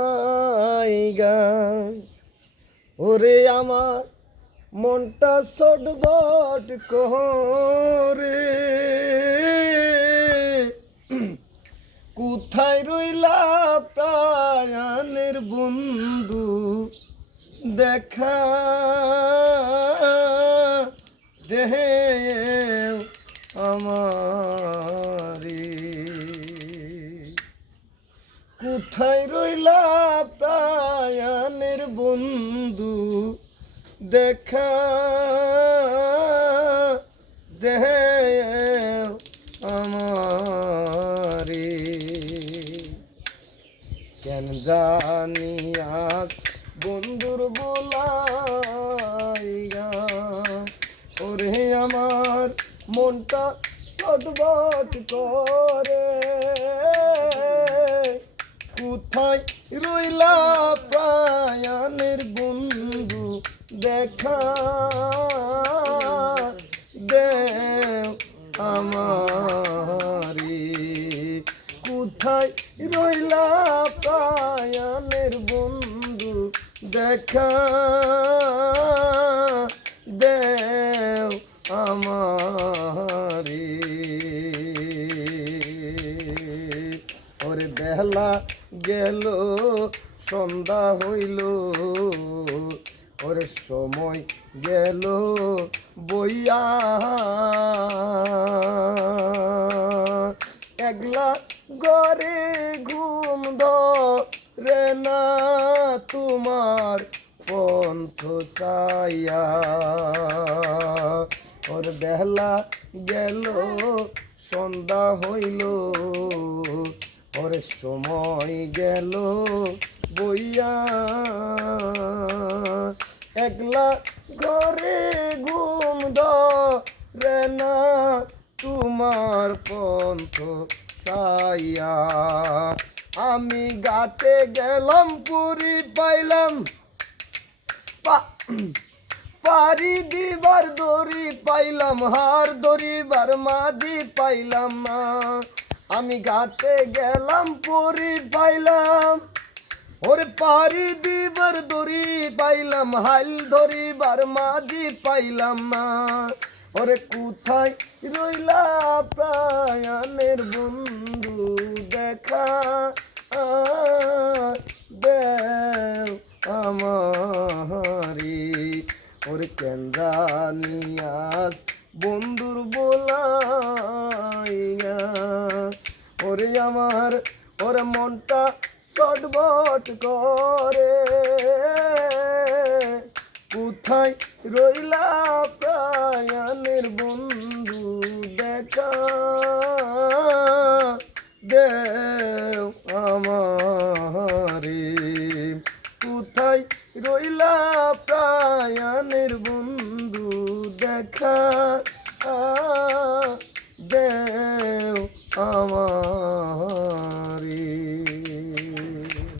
লাইগা ওরে আমার মনটা ছটবট করে কোথায় রইলা প্রাণের বন্ধু দেখা দেহে আমারে কোথায় রইলা প্রাণের বন্ধু দেখা দেহে আমারে কেন জানি আজ বন্ধুর বোলাইয়া ওরে আমার মনটা ছটবট করে কোথায় রইলা প্রাণের বন্ধু দেখা দেও আমারে কোথায় রইলা প্রাণের বন্ধু দেখা দেও আমারে ওরে বেলা গেল সন্ধ্যা হইল ওরে সময় গেল বইয়া একলা ঘরে ঘুম ধরে না তোমার পন্থ চাইয়া ওর বেলা গেল সন্ধ্যা হইল ওরে সময় গেল বইয়া একলা ঘরে ঘুম ধরে না তোমার পন্থ চাইয়া আমি ঘাটে গেলাম পুরি পাইলাম পারি দিবার দড়ি পাইলাম হার ধরিবার মাঝি পাইলাম না আমি ঘাটে গেলাম পুরি পাইলাম ওরে পারি দিবার দড়ি পাইলাম হাল ধরিবার মাঝি পাইলাম না ওরে কোথায় রইলা প্রাণের বন্ধু দেখা দেও আমারে ওরে কেন জানি আজ বন্ধুর বোলাইয়া ওরে আমার ওরে মনটা ছটবট করে কোথায় রইলা প্রাণের বন্ধু দেখা দেও আমারে কোথায় রইলা প্রাণের বন্ধু দেখা দেও আমার